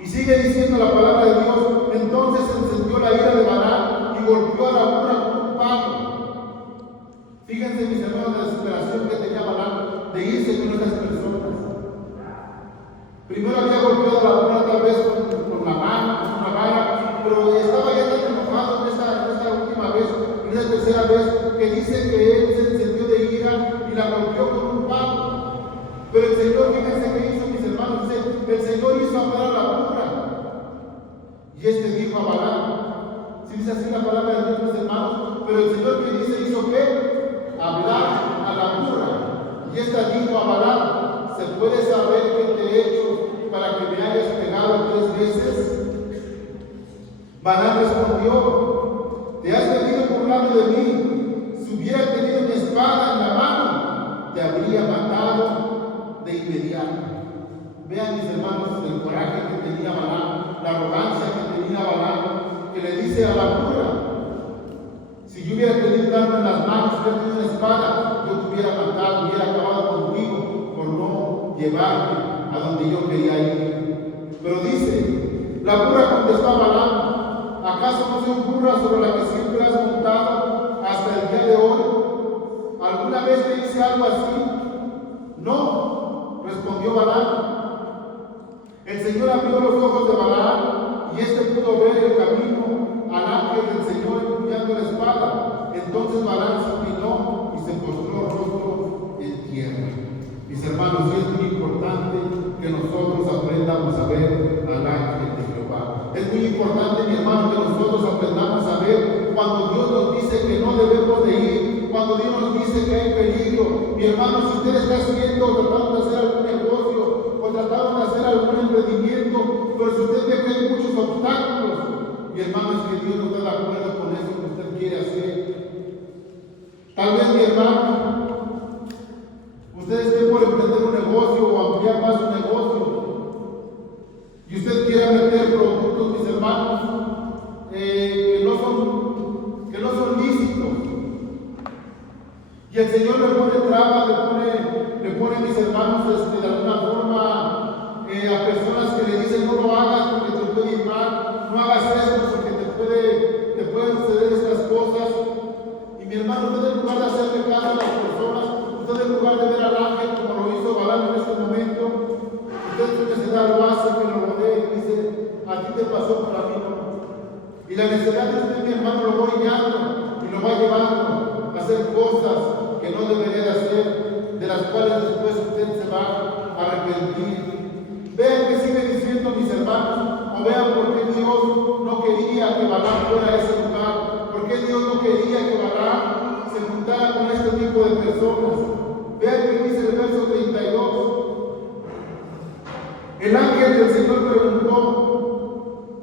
Y sigue diciendo la palabra de Dios: entonces se encendió la ira de Balaam y golpeó a la burra con un palo. Fíjense, mis hermanos, la desesperación que tenía Balaam de irse con esas personas. Primero había golpeado a la burra tal vez con la mano, con una vara, pero estaba ya tan enojado en esta última vez, en esta tercera vez, que dice que él se encendió de ira y la golpeó con un palo. Pero el Señor, fíjense qué hizo, mis hermanos, dice: el Señor hizo hablar a la burra. Y este dijo a Balaam, si dice así la palabra de Dios, mis hermanos, pero el Señor, que dice, hizo qué? Hablar a la burra. Y esta dijo a Balaam: ¿se puede saber qué te he hecho para que me hayas pegado 3 veces? Balaam respondió: te has venido burlando de mí. Si hubiera tenido mi espada en la mano, te habría matado de inmediato. Vean, mis hermanos, el coraje que tenía Balaam, la arrogancia que tenía Balaam, que le dice a la burra: si yo hubiera tenido un arma en las manos, si hubiera tenido una espada, yo te hubiera matado, hubiera acabado contigo por no llevarme a donde yo quería ir. Pero dice, la burra contestó a Balaam: ¿acaso no soy burra sobre la que siempre has montado hasta el día de hoy? ¿Alguna vez te hice algo así? No, respondió Balaam. El Señor abrió los ojos de Balaam y éste pudo ver el camino al ángel del Señor empuñando la espada. Entonces Balaam se inclinó y se postró rostro en tierra. Mis hermanos, sí es muy importante que nosotros aprendamos a ver al ángel de Jehová. Es muy importante, mi hermano, que nosotros aprendamos a ver cuando Dios nos dice que no debemos de ir, cuando Dios nos dice que hay peligro. Mi hermano, si usted está haciendo o tratando de hacer algún negocio o tratando de hacer algún emprendimiento, pero si usted ve que hay muchos obstáculos, mi hermano, es que Dios no está de acuerdo con eso que usted quiere hacer. Tal vez, mi hermano, usted esté por emprender un negocio o ampliar más un negocio y usted quiera meter productos, mis hermanos, que no son lícitos, y el Señor le pone trabas, le pone, mis hermanos, de alguna forma, a personas que le dicen: no lo hagas porque te puede ir mal, no hagas esto porque te pueden suceder estas cosas. Y mi hermano, usted, en lugar de hacerle caso a las personas, usted, en lugar de ver al ángel como lo hizo Balaam en este momento, usted su necesidad lo hace, que lo rodee y dice: a ti te pasó, pero a mí no. Y la necesidad de usted, mi hermano, lo va guiando y lo va llevando a hacer cosas que no debería de hacer, de las cuales después usted se va a arrepentir. Vean que sigue diciendo, mis hermanos, o vean por qué Dios no quería que Balaam fuera a ese lugar, por qué Dios no quería que Balaam se juntara con este tipo de personas. Vean que dice el verso 32. El ángel del Señor preguntó: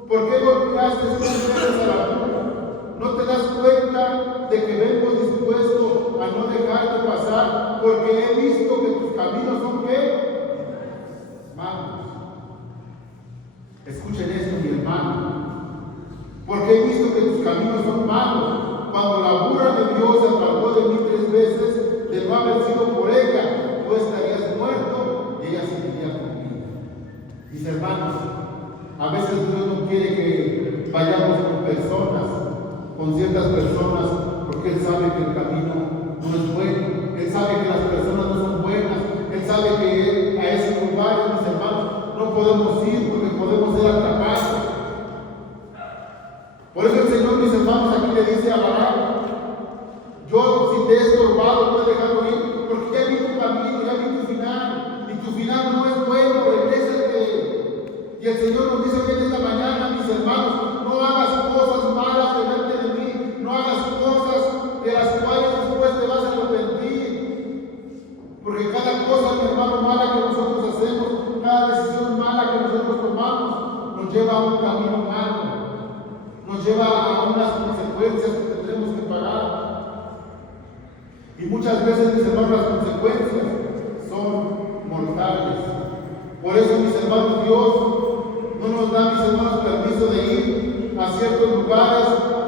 ¿por qué golpeaste 3 veces a la burra? ¿No te das cuenta de que vengo dispuesto a no dejarte pasar, porque he visto que tus caminos son qué? Malos. Escuchen esto, mi hermano. Porque he visto que tus caminos son malos. Cuando la burra de Dios se apartó de mí 3 veces, de no haber sido por ella, tú estarías muerto y ella seguiría conmigo. Mis hermanos, a veces Dios no quiere que vayamos con personas, con ciertas personas, porque Él sabe que el camino no es bueno. Él sabe que las personas no son buenas. Él sabe que a esos lugares, mis hermanos, no podemos ir porque podemos ser atrapados. Por eso el Señor, mis hermanos, aquí le dice a Balaam: yo, si te he estorbado, no te he dejado ir, porque ya vi tu camino, ya vi tu final, y tu final no es bueno, regrésate. Y el Señor nos dice que en esta mañana, mis hermanos, no hagas cosas malas delante de mí, no hagas cosas de las cuales después te vas a arrepentir. Porque cada cosa, mi hermano, mala que nosotros hacemos, cada decisión mala que nosotros tomamos, nos lleva a un camino malo, nos lleva a unas consecuencias que tendremos que pagar. Y muchas veces, mis hermanos, las consecuencias son mortales. Por eso, mis hermanos, Dios no nos da, mis hermanos, permiso de ir a ciertos lugares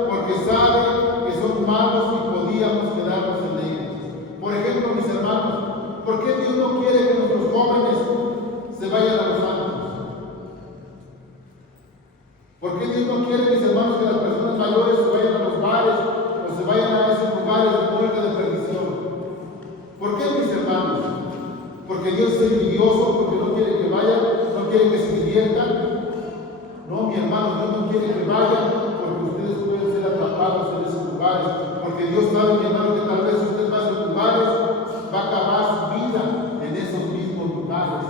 porque sabe que son malos y podíamos quedarnos en ellos. Por ejemplo, mis hermanos, ¿por qué Dios no quiere que nuestros jóvenes se vayan a los antros? ¿Por qué Dios no quiere, mis hermanos, que las personas mayores se vayan a los bares o se vayan a esos lugares de muerte, de perdición? ¿Por qué, mis hermanos? ¿Porque Dios es envidioso? ¿Porque no quiere que vayan? ¿No quiere que se diviertan? No, mi hermano, Dios no quiere que vayan porque ustedes pueden ser atrapados en esos lugares. Porque Dios sabe, mi hermano, que tal vez si usted va a esos lugares, va a acabar su vida en esos mismos lugares.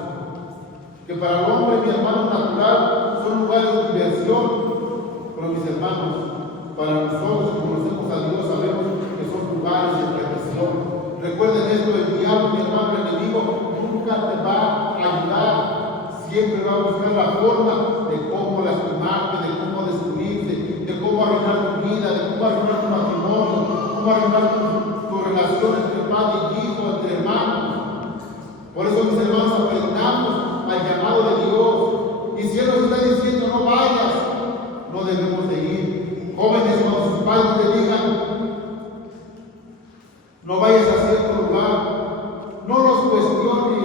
Que para el hombre, mi hermano, natural, son lugares de diversión. Pero, mis hermanos, para nosotros que conocemos a Dios, sabemos que son lugares de perdición. Recuerden esto: el diablo, mi hermano, el enemigo, nunca te va a ayudar. Siempre va a buscar la forma de cómo lastimarte, de cómo destruirte, de cómo arruinar tu vida, de cómo arruinar tu matrimonio, cómo arruinar tu relación entre padre y hijo, entre hermanos. Por eso, mis hermanos, aprendamos al llamado de Dios. Y si Él nos está diciendo no vayas, no debemos de ir. Jóvenes, cuando sus padres te digan no vayas a cierto lugar, no los cuestione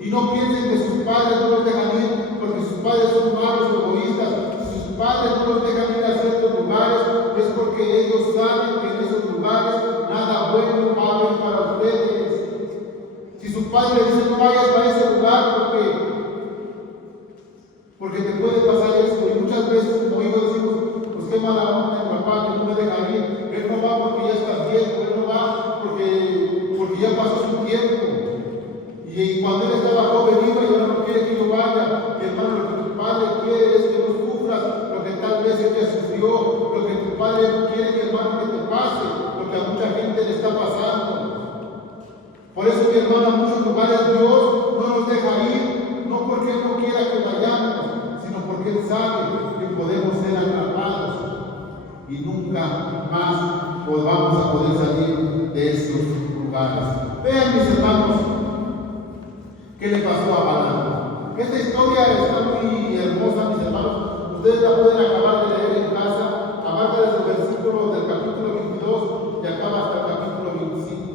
y no piensen que sus padres no los dejan ir porque sus padres son malos o egoístas. Si sus padres no los dejan ir a ciertos lugares, es porque ellos saben que en esos lugares nada bueno va a haber para ustedes. Si sus padres le dicen no vayas a ese lugar porque te puede pasar esto, y muchas veces como hijos decimos, pues qué mala onda mi papá que no me deja ir, él no va porque ya está viejo, él no va porque ya pasó su tiempo. Y cuando él estaba joven iba y ahora no quiere que yo vaya. Mi hermano, lo que tu padre quiere es que no sufras lo que tal vez él ya sufrió, lo que tu padre no quiere, mi hermano, que te pase, lo que a mucha gente le está pasando. Por eso, mi hermano, a muchos lugares Dios no nos deja ir, no porque Él no quiera que vayamos, sino porque Él sabe que podemos ser atrapados y nunca más vamos a poder salir de esos lugares. Vean, mis hermanos, ¿qué le pasó a Balaam? Esta historia está muy hermosa, mis hermanos. Ustedes la pueden acabar de leer en casa. Abarca desde el versículo del capítulo 22 y acaba hasta el capítulo 25.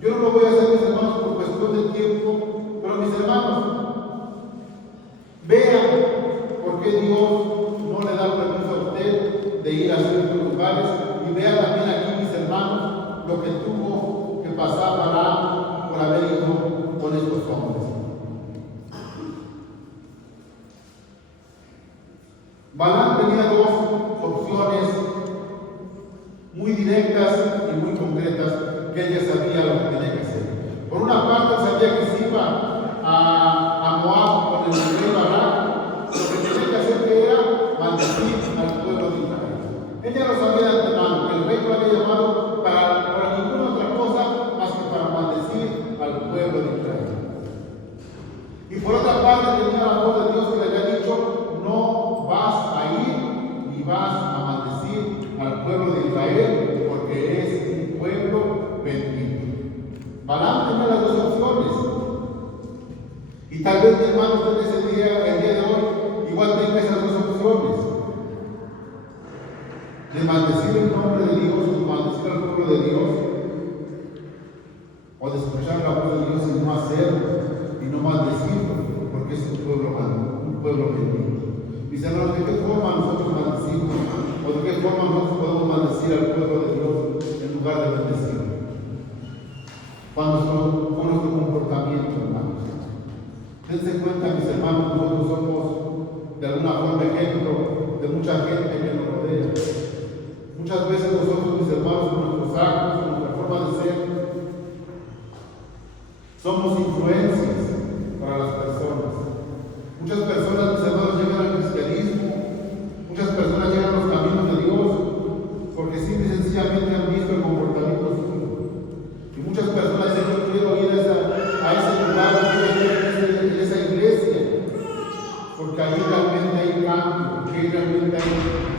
Yo no lo voy a hacer, mis hermanos, por cuestión de tiempo, pero mis hermanos, vean por qué Dios no le da permiso a usted de ir a ciertos lugares, y vean también aquí, mis hermanos, lo que tuvo que pasar Balaam por haber ido con estos hombres. Balaam tenía dos opciones muy directas y muy concretas que ella sabía lo que tenía que hacer. Por una parte, sabía que se iba a Moab con el rey Balac, lo que tenía que hacer que era maldecir al pueblo de Israel. Ella lo sabía de antemano, que el rey lo había llamado para ninguna otra cosa más que para maldecir al pueblo de Israel. Y por otra parte, tenía la voz de Dios que le había dicho: no vas a ir ni vas a maldecir al pueblo de Israel, porque es un pueblo bendito. Balaam tenía las dos opciones. Y tal vez, mi hermano, usted el día de hoy igual tenga esas dos opciones: de maldecir el nombre de Dios, de maldecir al pueblo de Dios, o de escuchar la voz de Dios y no hacerlo, y no maldecirlo, porque porque es un pueblo bendito. Mis hermanos, ¿de qué forma nosotros maldecimos? ¿O de qué forma nosotros podemos maldecir al pueblo de Dios en lugar de bendecirlo? Con nuestro comportamiento, hermanos. Dense cuenta, mis hermanos, nosotros somos de alguna forma ejemplo de mucha gente que nos rodea. Muchas veces nosotros, mis hermanos, con nuestros actos, con nuestra forma de ser, somos influencias para las personas. Muchas personas, mis hermanos, llegan al cristianismo, muchas personas llegan a los caminos de Dios, porque simple y sencillamente han visto el comportamiento suyo. Y muchas personas dicen, yo quiero ir a ese lugar, quiero ir a esa iglesia, porque ahí realmente hay cambio, porque ahí realmente hay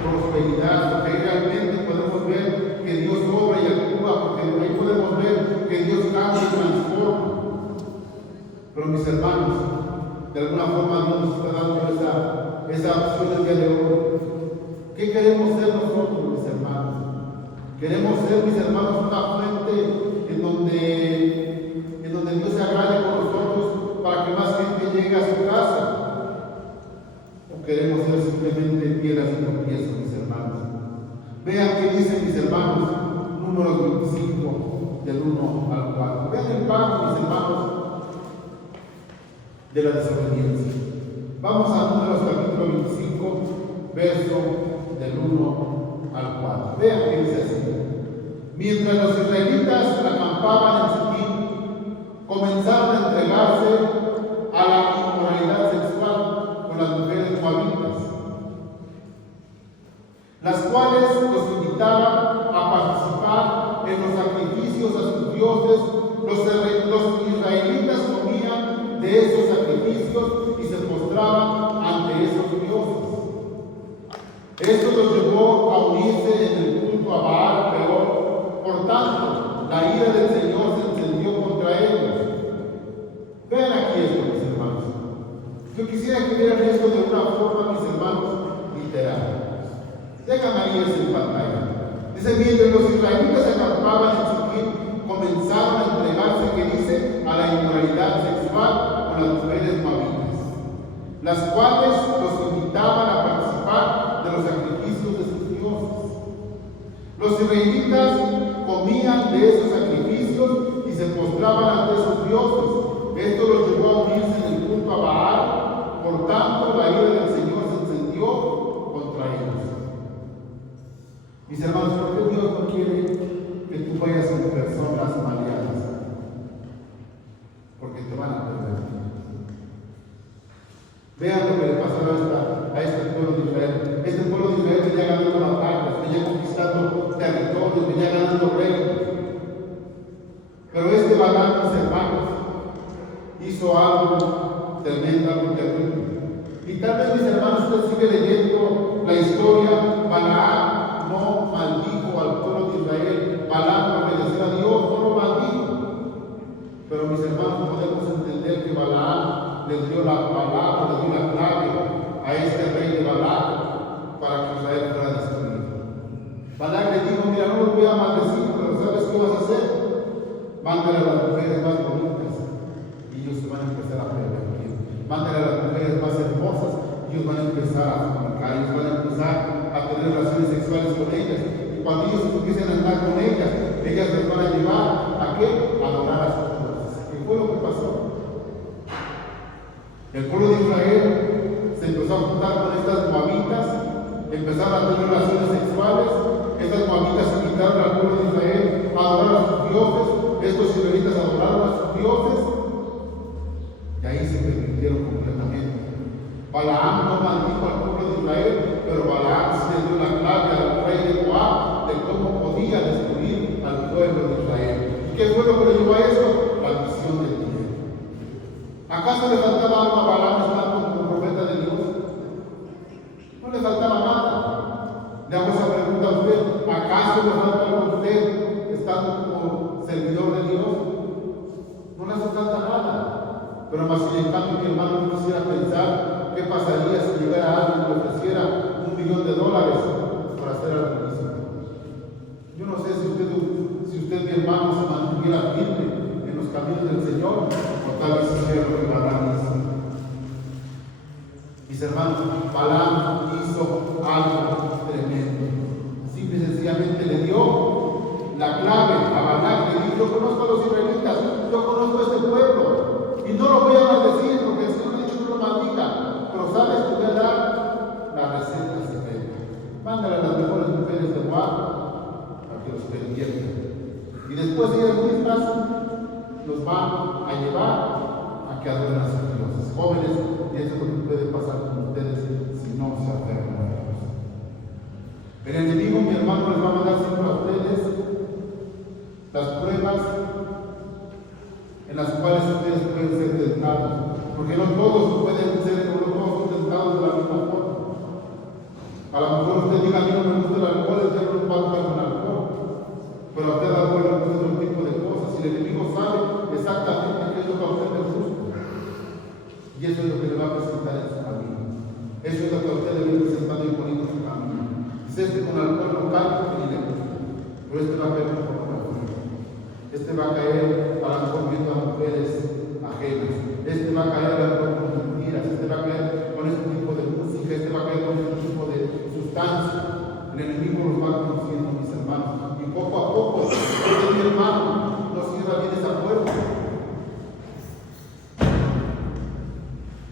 prosperidad, porque ahí realmente podemos ver que Dios obra y actúa, porque ahí podemos ver que Dios cambia y transforma. Pero mis hermanos, de alguna forma Dios nos está dando esa opción el día de hoy. ¿Qué queremos ser nosotros, mis hermanos? Queremos ser, mis hermanos, una fuente en donde Dios se agrade con nosotros para que más gente llegue a su casa. ¿O queremos ser simplemente piedras y tropiezos, mis hermanos? Vean qué dicen, mis hermanos, número 25, del 1 al 4. Vean el pago, mis hermanos, de la desobediencia. Vamos a Números capítulo 25, verso del 1 al 4. Vean que dice así. Mientras los israelitas acampaban en Siquim, comenzaron a entregarse a la inmoralidad sexual con las mujeres moabitas, las cuales los invitaban a participar en los sacrificios a sus dioses. Los israelitas comían de esos sacrificios y se postraban ante esos dioses. Esto los llevó a unirse en el culto a Baal Peor. Por tanto, la ira del Señor se encendió contra ellos. Vean aquí esto, mis hermanos. Yo quisiera que vieran esto de una forma, mis hermanos, literal. Déjame ahí eso en pantalla. Dice, mientras los israelitas se acampaban en Siquim, comenzaron a entregarse, que dice, a la inmoralidad sexual con las mujeres moabitas, las cuales los invitaban a participar de los sacrificios de sus dioses. Los israelitas comían de esos sacrificios y se postraban ante esos dioses. Esto los llevó a unirse en el culto a Baal. Por tanto, la ira del Señor se encendió contra ellos. Mis hermanos, ¿por qué Dios no quiere que tú vayas con personas maleadas? Porque te van a perder. Vean lo que le pasó a este pueblo de Israel. Este pueblo de Israel venía ganando batallas, venía conquistando territorios, venía ganando reinos. Pero este Balaam, mis hermanos, hizo algo tremendo, algo terrible. Y tal vez, mis hermanos, usted sigue leyendo la historia. Balaam no maldijo al pueblo de Israel. Balaam obedeció a Dios, no lo maldijo. Pero, mis hermanos, podemos entender que Balaam le dio la palabra, le dio la clave a este rey de Balac para que Israel fuera destruido. Balac le dijo, mira, no los voy a maldecir, pero ¿sabes qué vas a hacer? Mándale a las mujeres más bonitas y ellos se van a empezar a pervertir. Mándale a las mujeres más hermosas y ellos van a empezar a fornicar, ellos van a empezar a tener relaciones sexuales con ellas. Y cuando ellos empiecen a andar con ellas les van a llevar a qué? A adorar a sus dioses. ¿Qué fue lo que pasó? El pueblo de Israel se empezó a juntar con estas moabitas, empezaron a tener relaciones sexuales. Estas moabitas invitaron al pueblo de Israel a adorar a sus dioses. Estos israelitas adoraron a sus dioses y ahí se permitieron completamente. Balaam no maldijo al pueblo de Israel, pero Balaam se dio la clave al rey de Moab de cómo podía destruir al pueblo de Israel. ¿Y qué fue lo que le llevó a esto? La visión del dinero. ¿Acaso le faltaba algo a Balaam estando como profeta de Dios? No le faltaba nada. Le hago esa pregunta a usted. ¿Acaso le falta algo a usted estando como servidor de Dios? No le hace falta nada. Pero más sin en cambio, mi hermano, no quisiera pensar qué pasaría si llegara alguien que le ofreciera $1 millón por hacer algo mismo. Yo no sé si usted, mi hermano, se mantuviera firme en los caminos del Señor, o tal vez hiciera lo que Balaam hizo. Mis hermanos, Balaam hizo algo tremendo. Simple y sencillamente le dio la clave a Balac. Le dijo: yo conozco a los israelitas, yo conozco a este pueblo, y no lo voy a maldecir porque el Señor ha dicho que no lo maldiga. Pero sabes, te voy a dar la receta secreta. Mándale a las mejores mujeres de Moab para que los perviertan. Y después ellas mismas los van a llevar a que adoren a sus dioses. Jóvenes, y eso es lo que puede pasar con ustedes si no se aferran a Dios. El enemigo, mi hermano, les va a mandar siempre a ustedes las pruebas en las cuales ustedes pueden ser tentados, porque no todos pueden ser, no todos son tentados de la misma forma. A lo mejor usted diga: a mí no me gusta el alcohol, el diablo no va a jugar con alcohol, pero a usted alcohol le gusta otro tipo de cosas, y el enemigo sabe exactamente qué es lo que a usted le gusta, y eso es lo que le va a presentar en su camino. Eso es lo que a usted le va presentando y poniendo en su camino. Dice: este con alcohol no cae porque ni le gusta, pero este va a caer un poco más fuerte. Este va a caer a lo mejor viendo a mujeres ajenas. Este va a caer a lo mejor con mentiras. Este va a caer con este tipo de música. Este va a caer con este tipo de sustancia. El enemigo los va conociendo, mis hermanos. Y poco a poco, mi hermano, no cierra bien esa puerta.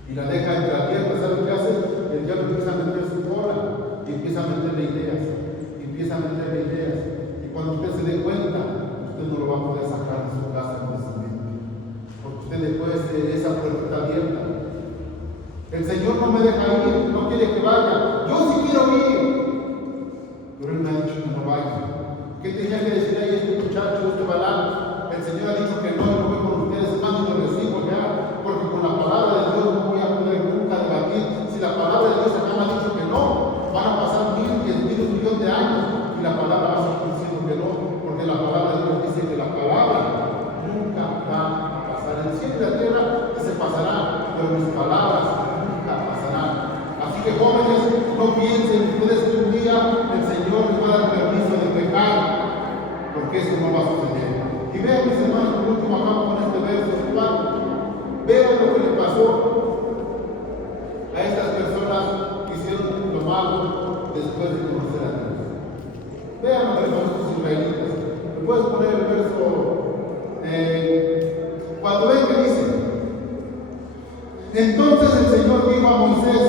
Y la deja entreabierta. ¿Sabe qué hace? El diablo empieza a meter su cola. Y empieza a meterle ideas. Y empieza a meterle ideas. Y cuando usted se dé cuenta, usted no lo va a poder sacar de su casa con esa mente. Porque usted después de esa puerta abierta. El Señor no me deja ir, no quiere que vaya. Yo sí quiero ir. Pero Él me ha dicho que no vaya. ¿Qué tenía que decir ahí este muchacho, este Balaam? El Señor ha dicho que no, yo voy con ustedes, hermanos, y lo recibo ya. Porque con la palabra de Dios no voy a poder nunca debatir. Si la palabra de Dios acá me ha dicho que no, van a pasar 1000, 10,000, 1,000,000 de años. Y la palabra va a seguir diciendo que no. Porque la palabra de Dios dice que la palabra nunca va a pasar. El cielo y la tierra se pasará, pero mis palabras nunca pasarán. Así que, jóvenes, no piensen ustedes que un día el Señor les va a dar permiso de pecar, porque eso no va a suceder. Y vean, mis hermanos, por último acabo con este verso 4. Vean lo que le pasó a estas personas que hicieron lo malo después de conocer a Dios. Vean lo que son estos israelitas. ¿Me puedes poner el verso 4? Ven que dice: entonces el Señor dijo a Moisés: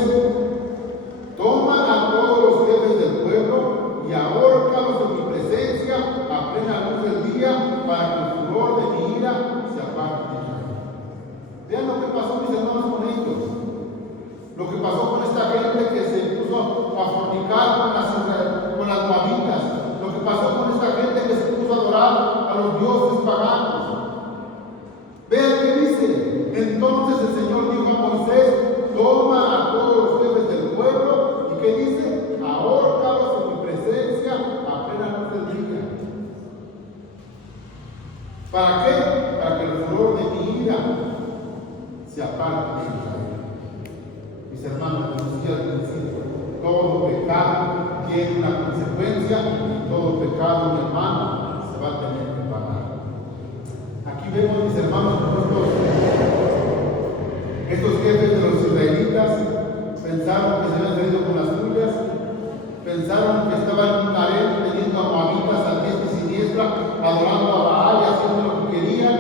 toma a todos los jefes del pueblo y ahórcalos en mi presencia a plena luz del día, para que el furor de mi ira se aparte de Israel. Vean lo que pasó, mis hermanos, con ellos. Lo que pasó con esta gente que se puso a fornicar con las moabitas. Lo que pasó con esta gente que se puso a adorar a los dioses paganos. Vean qué dice. Entonces el Señor dijo a Moisés: toma a todos los jefes del pueblo. ¿Y qué dice? Ahórcalos en mi presencia a plena luz del día. ¿Para qué? Para que el furor de mi ira se aparte de Israel. Mis hermanos, como decía al principio, todo pecado tiene una consecuencia, y todo pecado, mi hermano, se va a tener que pagar. Aquí vemos, mis hermanos, estos jefes de los israelitas pensaron que se habían salido con las suyas, pensaron que estaban en un harén teniendo a moabitas a diestra y siniestra, adorando a Baal y haciendo lo que querían,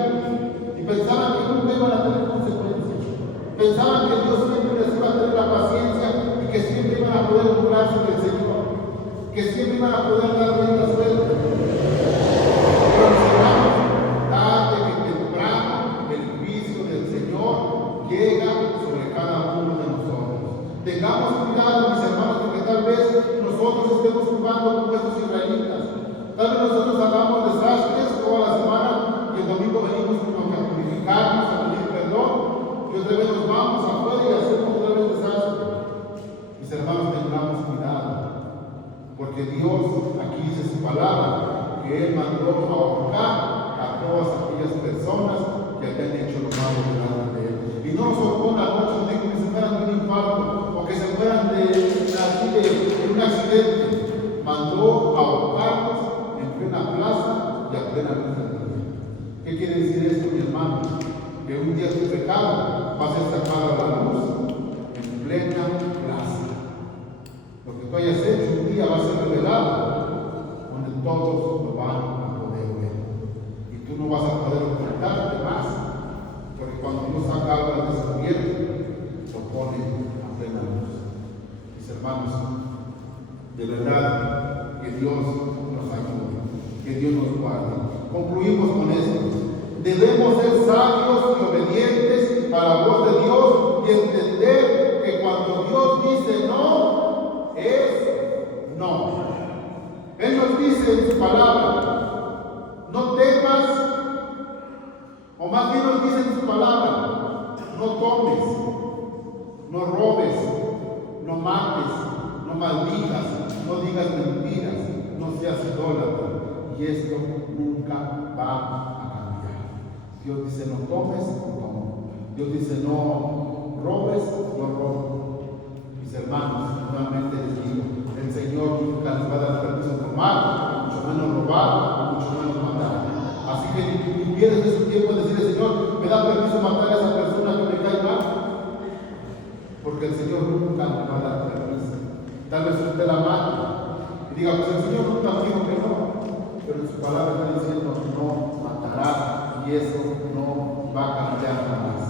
y pensaban que nunca iban a tener consecuencias. Pensaban que Dios siempre les iba a tener la paciencia y que siempre iban a poder burlarse del Señor, que siempre iban a poder dar rienda suelta. Pero, mis hermanos, tarde que temprano el juicio del Señor llega sobre cada uno de nosotros. Tengamos cuidado, mis hermanos, porque tal vez nosotros estemos jugando como estos israelitas. Tal vez nosotros hagamos desastres toda la semana y el domingo venimos a purificarnos, a pedir perdón, y otra vez nos vamos afuera y hacemos otra vez desastre. Mis hermanos, tengamos cuidado, porque Dios aquí dice su palabra, que Él mandó a ahorcar a todas aquellas personas que habían hecho lo malo delante de Él. Y no nos oponga a muchos de que se mueran de un infarto o que se mueran de un accidente. Mandó a ahorcarlos en plena plaza y a plena luz del día. ¿Qué quiere decir esto, mi hermano? Que un día tu pecado va a ser sacado a la luz en plena plena gracia. Lo que tú hayas hecho un día va a ser revelado, donde todos lo van a poder ver. Y tú no vas a poder ocultarte más, porque cuando Dios saca algo al descubierto, lo pone a plena luz. Mis hermanos, de verdad que Dios nos ayude, que Dios nos guarde. Concluimos con esto. Debemos ser sabios y obedientes a la voz de Dios y entender que cuando Dios dice no, es no. Él nos dice en su palabra, no temas, o más bien nos dice en su palabra, no tomes, no robes, no mates, no maldigas, no digas mentiras, no seas idólatra. Y esto nunca va a cambiar. Dios dice no tomes, no tomes. Dios dice no robes, no robes. Mis hermanos, nuevamente les digo, el Señor nunca les va a dar permiso de tomar, mucho menos robar, mucho menos matar. Así que ni pierdes su tiempo en decirle, Señor, ¿me da permiso matar a esa persona que me cae mal? Porque el Señor nunca le va a dar permiso. Tal vez usted la mate y diga, pues el Señor nunca dijo que no. Pero en su palabra está diciendo no matarás, y eso no va a cambiar jamás.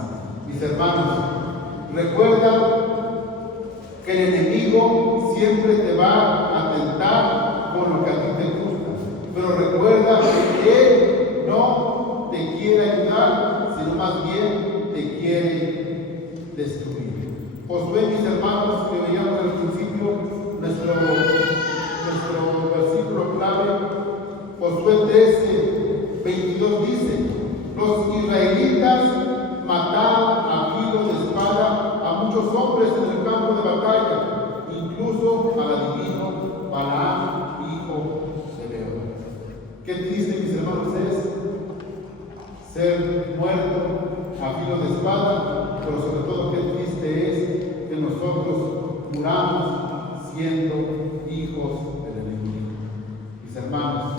Mis hermanos, recuerda que el enemigo siempre te va a tentar con lo que a ti te gusta, pero recuerda que él no te quiere ayudar, sino más bien te quiere destruir. Josué, mis hermanos, que veíamos al principio, nuestro versículo clave, Josué 13, 22 dice, los israelitas mataron a filo de espada a muchos hombres en el campo de batalla, incluso al adivino Balaam, hijo de Beor. Qué triste, mis hermanos, es ser muerto a filo de espada, pero sobre todo qué triste es que nosotros muramos siendo hijos del enemigo. Mis hermanos,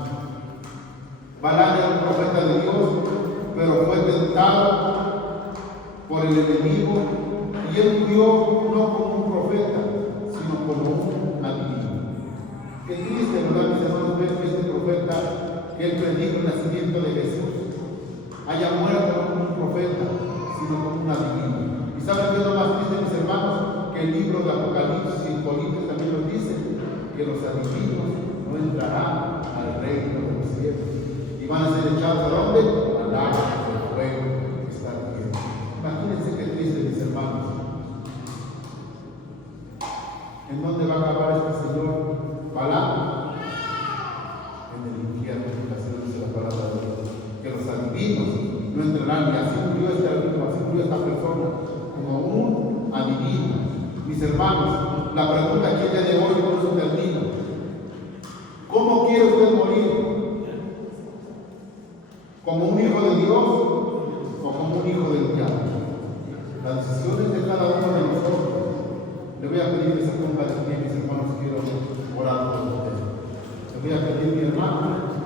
Balaam era un profeta de Dios, pero fue tentado por el enemigo y él murió no como un profeta, sino como un adivino. Qué triste, ¿verdad, mis hermanos, ver que este profeta, que él predica el nacimiento de Jesús, haya muerto no como un profeta, sino como un adivino. ¿Y saben qué es lo más triste, mis hermanos? Que el libro de Apocalipsis y Corintios también nos dice que los adivinos no entrarán al reino de los cielos. Y van a ser echados ¿a dónde? Al lago del fuego que está ardiendo. Imagínense qué triste, mis hermanos. ¿En dónde va a acabar este señor Balaam? En el infierno, así dice la palabra de Dios. Que los adivinos no entrarán, y así murió esta persona, como un adivino. Mis hermanos, la pregunta aquí el día de hoy, por eso termino. ¿Cómo quiere usted morir? ¿Como un hijo de Dios o como un hijo del diablo? La decisión es de cada uno de nosotros. Le voy a pedir que se ponga de pie, mis hermanos, quiero orar por usted. Le voy a pedir a mi hermano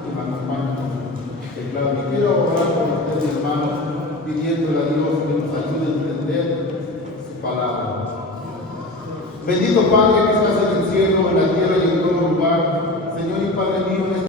que me acompañe con el teclado. Y quiero orar por usted, mi hermano, pidiéndole a Dios que nos ayude a entender su palabra. Bendito Padre que estás en el cielo, en la tierra y en todo lugar. Señor y Padre mío,